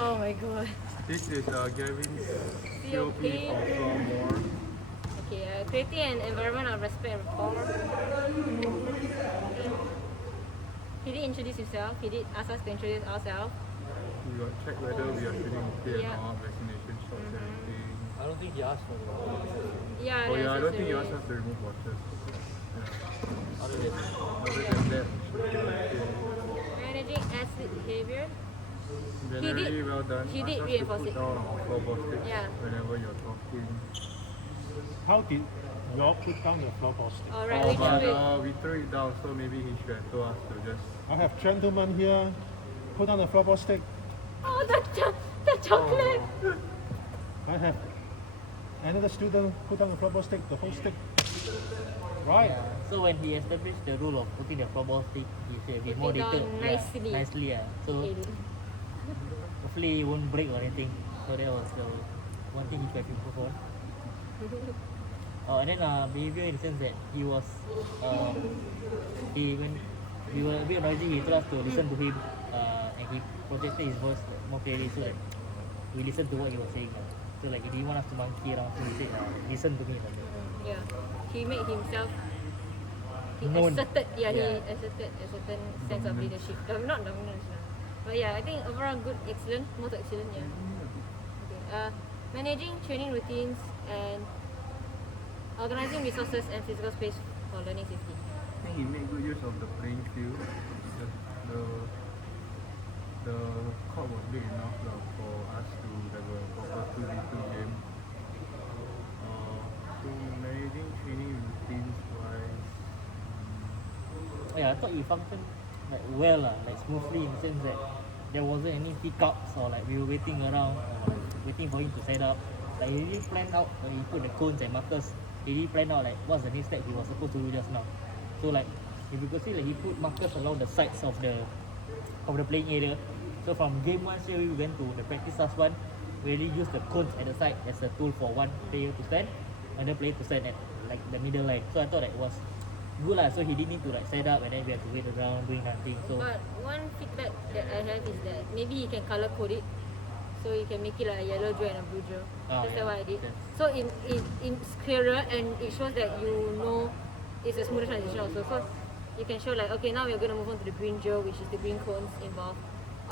Oh my god. This is Gavin COP COP. Po11. Okay, creating an environment of respect and rapport. He did introduce himself. He did ask us to introduce ourselves. We got check whether we are feeling okay Yeah. or not, vaccination shots, everything. I don't think he asked for the Yeah, Oh yeah, I don't think you necessary. asked us to remove watches. Yeah. other than Other than that, we should be okay. Managing acid behavior. Generally well done. he Ask did us to reinforce put it. down our floorboard sticks Yeah. whenever you're talking. How did you all put down your floorboard stick? Alright, Oh, we but threw it. we threw it down, so maybe he should have told us to just. I have gentlemen here. Put down the floorboard stick. Oh, the chocolate. Oh. I have another student put down the floorboard stick, the whole stick. Right. So when he established the rule of putting the floorboard stick, he said be Put more it down detailed. nicely. Nicely. So Okay. hopefully it won't break or anything. So that was the one thing he could have improved on. And then behavior in the sense that he was when we were a bit noisy, he told us to listen to him and he projected his voice more clearly so that we listened to what he was saying. So like he didn't want us to monkey around, so he said listen to me. Like that. Yeah. He made himself. He Known. asserted. Yeah, Yeah. he asserted a certain sense of leadership. Not dominance, lah. But yeah, I think overall good, excellent, most excellent. Yeah. Okay. Managing training routines and organizing resources and physical space for learning safety. I think he made good use of the playing field. The court was big enough for us to have a proper 2v2 game. So managing training routines wise, Yeah, I thought it functioned like well like smoothly in the sense that there wasn't any hiccups or like we were waiting around or like waiting for him to set up. Like he really planned out when he put the cones and markers. He really planned out like what's the next step he was supposed to do just now. So like if you could see like he put markers along the sides of the playing area. So from game one straight away we went to the practice task one. We really used the cones at the side as a tool for one player to stand, another player to stand at like the middle line. So I thought that was good lah. So he didn't need to like set up and then we have to wait around doing nothing. So But one feedback that I have is that maybe he can color code it, so you can make it like a yellow drill and a blue drill. That's yeah. what I did. Yes. So it's clearer and it shows that you know it's a smoother transition also. So you can show like, okay, now we're going to move on to the green drill, which is the green cones involved.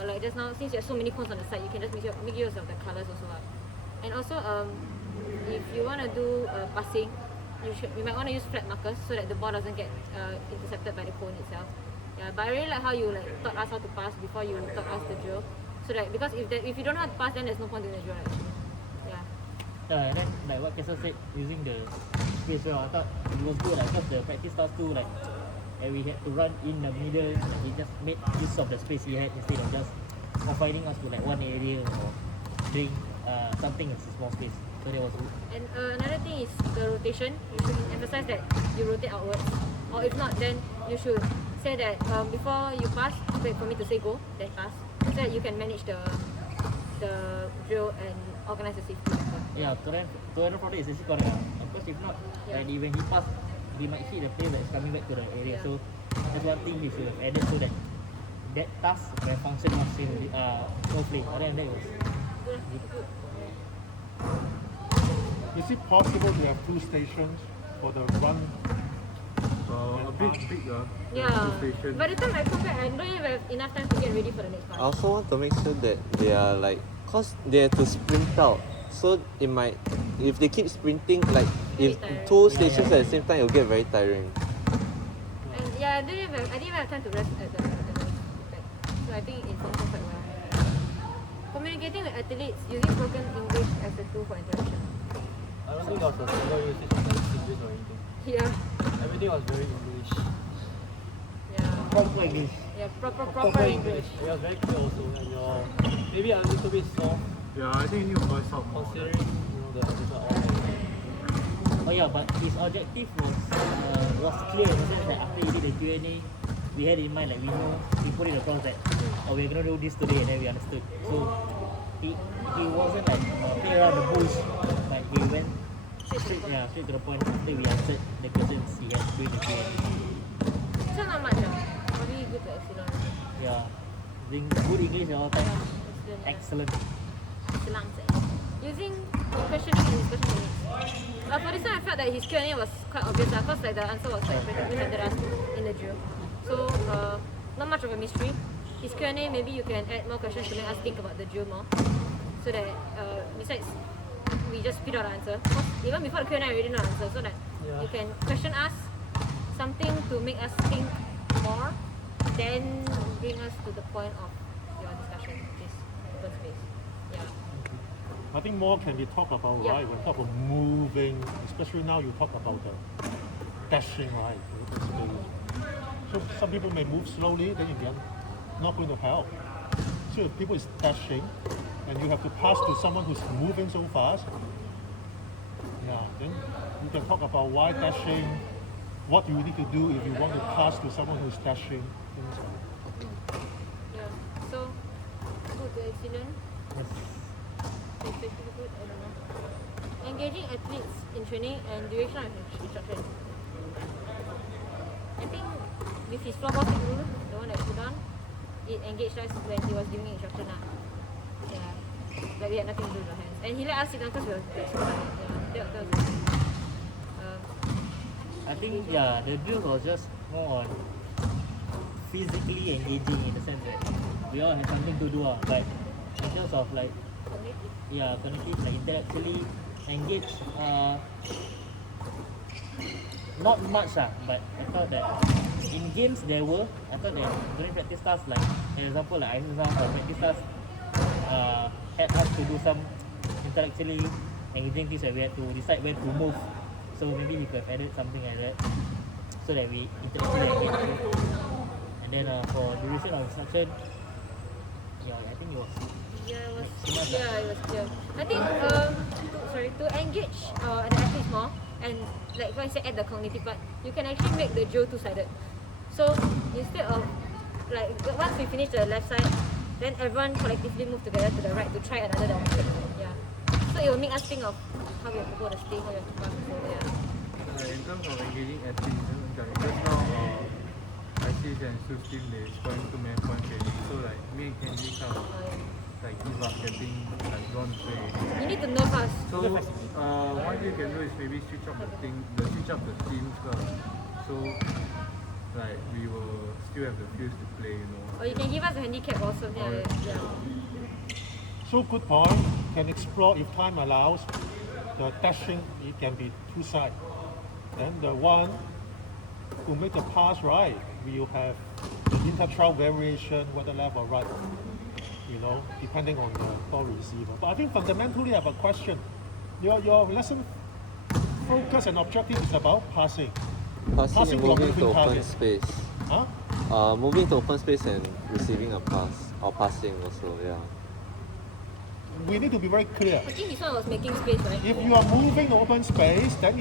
Or like just now, since you have so many cones on the side, you can just make use of the colors also. And also, if you want to do passing, you might want to use flat markers so that the ball doesn't get intercepted by the cone itself. Yeah, but I really like how you like taught us how to pass before you taught us the drill. So that because if you don't know how to pass, then there's no point in the drill actually. Yeah. and then like what Kessel said, using the space well, I thought it was good because the practice task too like and we had to run in the middle. Like, he just made use of the space he had instead of just confining us to like one area or doing something in a small space. So that was good. And another thing is the rotation. You should emphasize that you rotate outwards. Or if not, then you should say that before you pass, wait for me to say go, then pass. So that you can manage the drill and organize the safety better. Yeah, to run for it is actually correct. Because if not, Yeah. when he pass, he might hit the player that's coming back to the area. Yeah. So that's one thing he should have added so that that task can function more smoothly. Other than that, it was Good. Good. Is it possible to have two stations for the run? a big Yeah. station. By the time I come back, I don't even have enough time to get ready for the next I part. also want to make sure that they are like, cause they have to sprint out, so it might, if they keep sprinting, like Very if tiring. two stations at the same time, it'll get very tiring. And yeah, I didn't even have time to rest at the back. So I think it's also quite well. Communicating with athletes using broken English as a tool for interaction. I don't think there was a single usage of like English or anything. Yeah. Everything was very English. Yeah. Proper English. Yeah, proper English. It was very clear also. And your maybe a little bit soft Yeah, I think you need to voice out more. considering the different all. Oh yeah, but his objective was clear in the sense that after he did the Q&A, we had in mind like we know we put it across that we're gonna do this today and then we understood. So he wasn't like play around the bush. Like we went straight to the point after we answered the questions he had during the Q&A. This one not much. Probably good to excellent. Yeah, doing good English all the time. Yeah, Excellent. Yeah. Excellent. Excellent. Using questioning and discussion techniques. For this one, I felt that his Q&A was quite obvious because like the answer was like practically handed us in the drill. So not much of a mystery. His Q&A, maybe you can add more questions to make us think about the drill more. So that besides we just spit out the answer. Even before the Q&A, I already know the answer. So that you can question us something to make us think more, then bring us to the point of your discussion, which is open space. Yeah. I think more can be talked about, Yeah. right? When talk about moving, especially now you talk about the dashing, right? The space. So some people may move slowly, then again, not going to help. So if people is dashing, and you have to pass to someone who's moving so fast, yeah, then you can talk about why dashing, what you need to do if you want to pass to someone who's dashing, things like that. Yeah. So good to excellent. Yes. Especially good, I don't know. Engaging athletes in training and duration of instruction. I think with his floor stick rule, the one that he put on, it engaged us when he was giving instruction. Yeah. Like we had nothing to do with our hands. And he let us sit down because we were like, so tired. Yeah. That was good. I think the drill was just more on physically engaging in the sense that we all had something to do, but in terms of like cognitive, like intellectually engaged, not much but I thought that in games I thought that during practice tasks, like for example like exercise or practice tasks, had us to do some intellectually engaging things that we had to decide when to move. So maybe he could have added something like that so that we intellectually engage. And then for duration of instruction, I think it was It was clear. I think to engage the athletes more and like when I say add the cognitive part, you can actually make the drill two-sided. So instead of like once we finish the left side, then everyone collectively move together to the right to try another direction. Yeah. So it will make us think of how we have to go the stick, how we have to pass. So yeah. In terms of engaging athletes, just now ISIS and Su's team, they scoring too many points already. So like me and Kenji kind of like give up getting like don't play. You need to know fast. So one thing you can do is maybe switch up the teams. So like we will still have the fields to play, you know. Or you can give us a handicap or something like that. Yeah. So good point. Can explore if time allows. The dashing, it can be two sides. Then the one who make the pass right, we will have the inter-trial variation, whether left or right, depending on the ball receiver. But I think fundamentally I have a question. Your lesson focus and objective is about passing. Passing and to a moving to open target. space. Huh? Moving to open space and receiving a pass or passing also, yeah. We need to be very clear. I think this one was making space, right? If you are moving to open space, then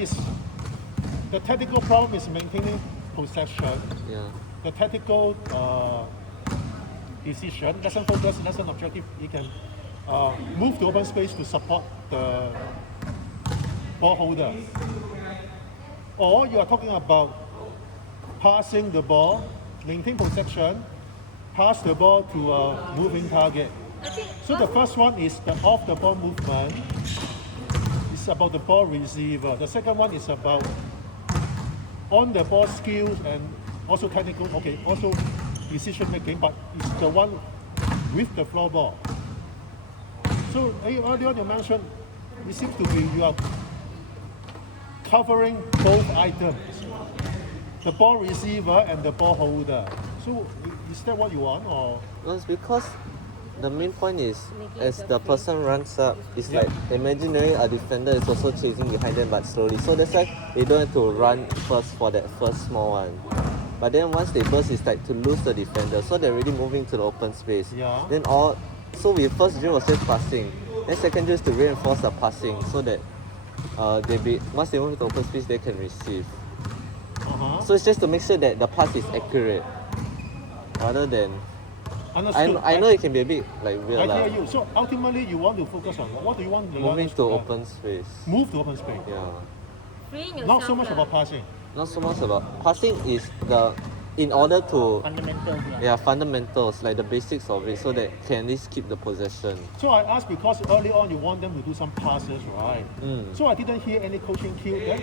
the technical problem is maintaining possession. Yeah. The tactical decision, lesson focus, lesson objective, you can move to open space to support the ball holder. Or you are talking about passing the ball, maintain possession, pass the ball to a moving target. So the first one is the off the ball movement. It's about the ball receiver. The second one is about on the ball skills and also technical, also decision making, but it's the one with the floor ball. So earlier you mentioned it seems to be you are covering both items, the ball receiver and the ball holder. So is that what you want, or? No, it's because the main point is Making as yourself the feel person runs up, it's Yeah. like imaginary a defender is also chasing behind them but slowly. So that's why they don't have to run first for that first small one. But then once they burst, it's like to lose the defender. So they're already moving to the open space. Yeah. Then so we first drill was just passing. Then second drill is to reinforce the passing so that once they move to open space they can receive. Uh-huh. So it's just to make sure that the pass is accurate. Rather than Understood. I know it can be a bit like weird I hear you. So ultimately, you want to focus on what do you want the moving learners to learn? open space. Move to open space. Yeah. Freeing yourself. Not so much lah. about passing. Not so much about passing is the in order to fundamentals lah. yeah, fundamentals, like the basics of it, so that can at least keep the possession. So I asked because early on you want them to do some passes, right? So I didn't hear any coaching cue then.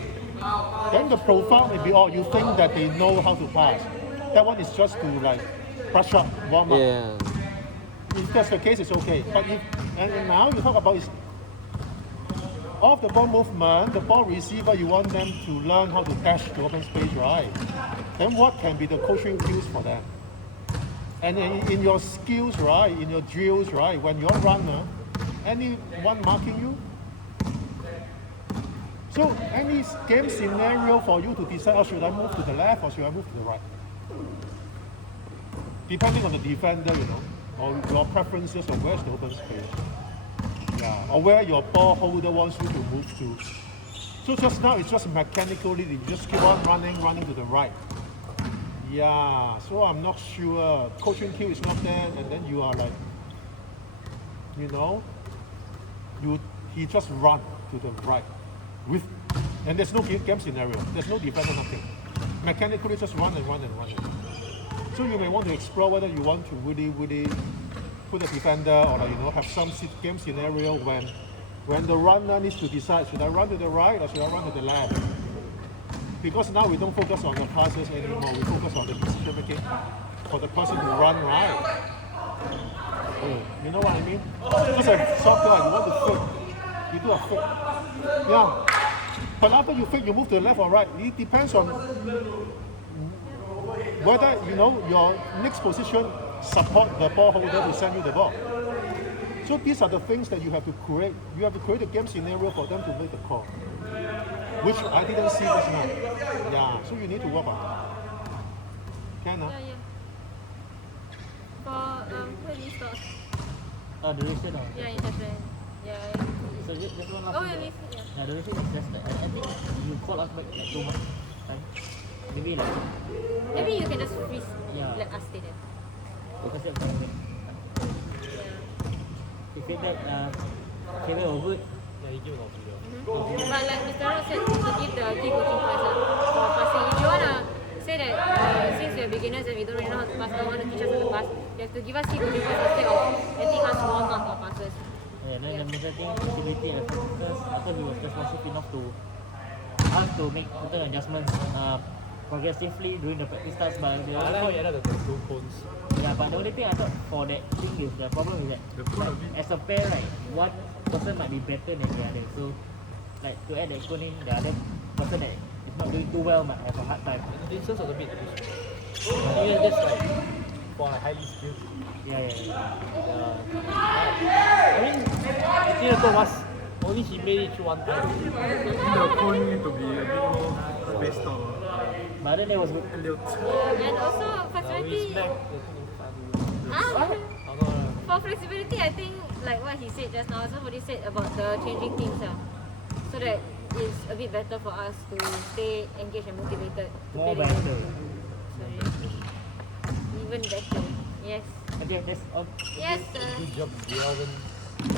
Then the profile may be, oh, you think that they know how to pass. That one is just to like brush up, warm up. Yeah. If that's the case, it's okay. But if, and now you talk about is off the ball movement, the ball receiver, you want them to learn how to dash to open space, right? Then what can be the coaching cues for them? And in your skills, right, in your drills, right, when you're a runner, anyone marking you? So any game scenario for you to decide, oh, should I move to the left or should I move to the right? Depending on the defender, you know, or your preferences of where's the open space. Yeah, or where your ball holder wants you to move to. So just now it's just mechanically, you just keep on running to the right. Yeah, so I'm not sure. Coaching cue is not there, and then you are like, you know, he just run to the right. And there's no game scenario. There's no defender, nothing. Mechanically just run and run and run. So you may want to explore whether you want to really put a defender or like, you know, have some game scenario when the runner needs to decide, should I run to the right or should I run to the left? Because now we don't focus on the passes anymore, we focus on the decision making for the person to run right. You know what I mean? Just like soccer, you want to fake, you do a fake. Yeah. But after you fake, you move to the left or right. It depends on whether, you know, your next position support the ball holder to send you the ball. So these are the things that you have to create. You have to create a game scenario for them to make the call, which I didn't see just now. Yeah, so you need to work on that. Can Yeah, yeah. For where do you start? Duration or? Yeah, interference. Yeah. So just one last Oh, thing. yeah, yeah. Duration is just like, I think you call us back like 2 months time. Maybe like, Maybe you can just freeze. Yeah. Let us stay there. because that's kind of good. Yeah. He said that Kevin was good. But like Mr. Ross said, to give the key coaching points for passing. If you wanna say that since we're beginners and we don't really know how to pass, or want to teach us how to pass, you have to give us key coaching points instead of letting us warm up our passes. Yeah, then the major thing, flexibility and focus. I thought he was responsible enough to us to make certain adjustments progressively during the practice starts. But the I like how you added the two cones. yeah, but the only thing I thought for that thing is the problem is that like, as a pair, right, one person might be better than the other. So like to add that cone in, the other person that is not doing too well might have a hard time. The distance was a bit too small. Even that's like for a highly skilled. Yeah. I mean, the thing that was only he made it through one time. The cone need to be a bit more spaced out. But then that was good. And also flexibility. For flexibility, I think like what he said just now, somebody said about the changing teams, so that it's a bit better for us to stay engaged and motivated. To More play the better. game. Even better. Yes. Okay, that's all. Yes, sir. Good job, Gavin.